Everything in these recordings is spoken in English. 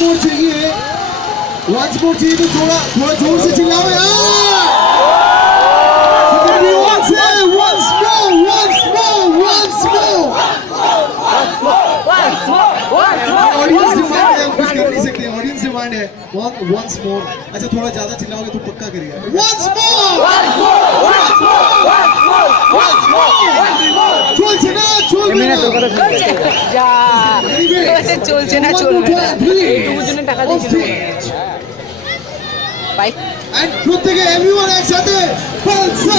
मोर चाहिए तो थोड़ा जोर से चिल्लाओ यार। ऑडियंस डिमांड है once more। अच्छा थोड़ा ज्यादा चिल्लाओगे तो पक्का करिएगा। once more। चलছে না টাকা দিয়েছি বাই এন্ড প্রত্যেকে এভরিওয়ান একসাথে পালসা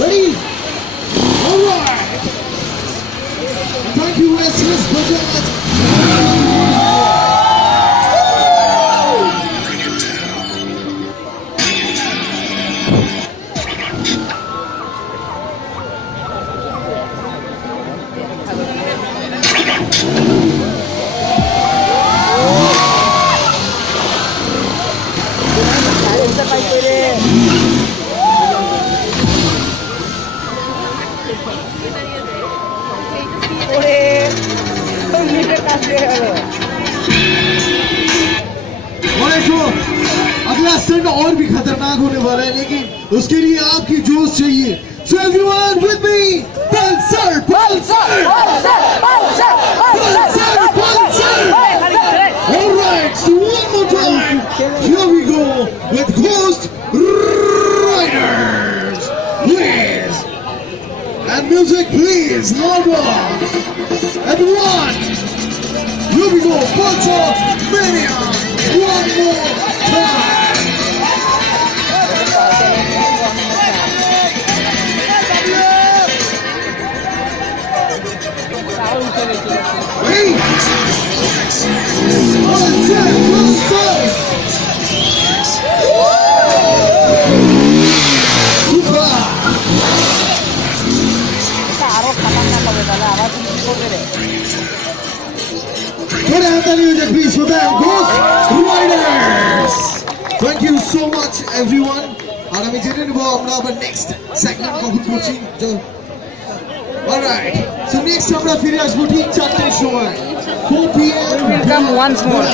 ready all right thank you Restless Bajaj अगला स्टंट और भी खतरनाक होने वाला है लेकिन उसके लिए आपकी जोश चाहिए। So everyone with me, Pulsar, Pulsar, Pulsar, Pulsar, Pulsar, Pulsar. All right, so one more time, here we go with Ghost Riders. Please, and music please, louder. And one, here we go, Pulsar Mania. One more time. Wait. Please for them, Ghost Riders. Thank you so much, everyone. And I'm going next segment. Alright, so next time we will show 4 p.m. Come once more.